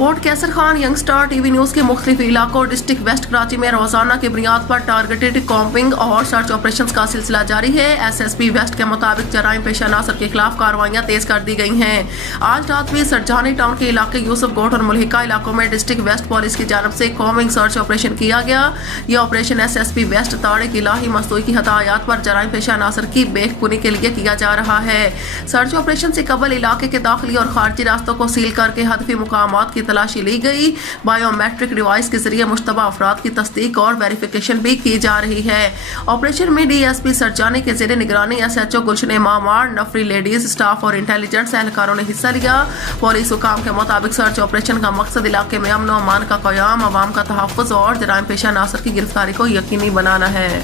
Report کیسر Khan young star T V news کے مختلف علاقوں ڈسٹرکٹ ویسٹ کراچی میں روزانہ کی بنیاد پر ٹارگیٹڈ کامپنگ اور سرچ آپریشنز کا سلسلہ جاری ہے۔ ایس ایس پی ویسٹ کے مطابق جرائم پیشہ عناصر کے خلاف کارروائیاں تیز کر دی گئی ہیں۔ آج رات بھی سرجانی ٹاؤن کے علاقے یوسف گوٹ اور ملحقہ علاقوں میں ڈسٹرکٹ ویسٹ پولیس کی جانب سے کامبنگ سرچ آپریشن کیا گیا۔ یہ operation S S P waste Tariq الہی مصنوعی کی ہدایات پر جرائم پیشہ عناصر کی بیک کنی کے لیے کیا جا رہا ہے۔ سرچ آپریشن سے قبل علاقے کے داخلی اور خارجی راستوں کو سیل کر کے ہدفی مقامات کی تلاشی لی گئی۔ بائیو میٹرک ڈیوائس کے ذریعے مشتبہ افراد کی تصدیق اور ویریفیکیشن بھی کی جا رہی ہے۔ آپریشن میں ڈی ایس پی سرجانی کے زیر نگرانی ایس ایچ او گلشن مامار، نفری لیڈیز اسٹاف اور انٹیلیجنس اہلکاروں نے حصہ لیا۔ پولیس حکام کے مطابق سرچ آپریشن کا مقصد علاقے میں امن و امان کا قیام، عوام کا تحفظ اور جرائم پیشہ عناصر کی گرفتاری کو یقینی بنانا ہے۔